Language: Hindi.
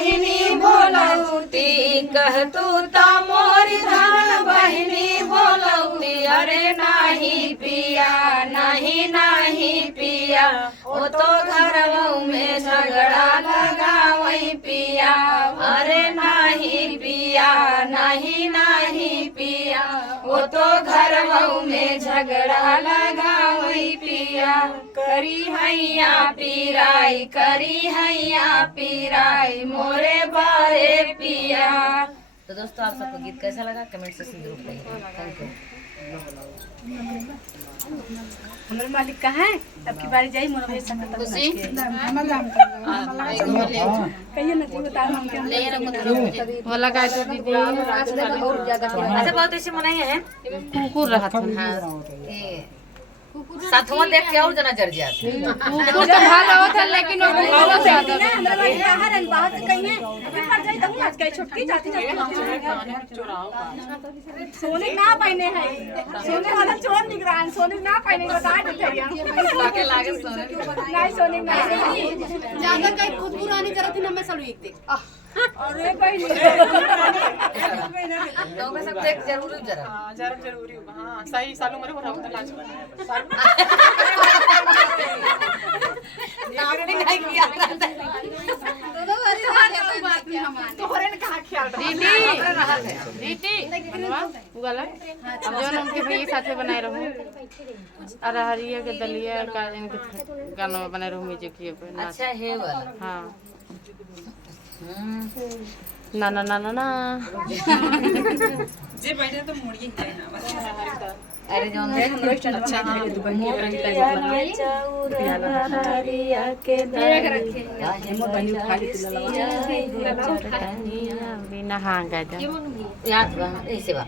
बहिनी बोलौती कह तू त मोरी धन बहिनी बोलौती अरे नाही पिया नहीं नहीं पिया ओ तो घर में झगड़ा लगावई पिया अरे नहीं पिया नहीं नहीं पिया ओ तो घर में झगड़ा लगावई पिया करी हैया पीराई मोरे बारे पिया। तो दोस्तों आप सबको गीत कैसा लगा कमेंट से जरूर कहिए। Thank you. हमारे मालिक कहाँ है? अब की बारी जाई मोर भाई संग तक खुशी कहिए ना तू बता हम क्या वो लगा तो दीदी और ज्यादा अच्छा बहुत ऐसे मनाई है कुकुर रहा था साथवा देख के और जना जर जात कुकुर तो भाग आवत है लेकिन वो कुकुर से आता है अंदर वाली कहाँ रंग बाहर से कहीं है अभी पर जाई तब आज कहीं छुटकी जाती सोने ना पहने है सोने वाला चोर निगरान सोने ना पहने बता देते हैं लागे लागे सोने नहीं सोने नहीं ज्यादा कहीं खुद पुरानी करत थी ना मैं सलू एक देख अरे भाई तो में सब देख जरूर जरा जरूरी हां सही सालों मरे हो रहा लाज नाम भी नहीं किया तोहरे ने कहा ख्याल दीदी बनवा उगला अब जो उनके भैया साथे बनाए रहूं अरहरिया के दलिया का इनके गाना बनाए रहूं म्यूजिक किए पे अच्छा है वाला हां ना ना ना ना ना जे बैठे तो मुड़िए है ना अरे जोन देख हमरो स्टैंड अच्छा मोर हरिया के रखे मोर बनी उठा ली तुला बिना हां गाजा याद बा ऐसे बा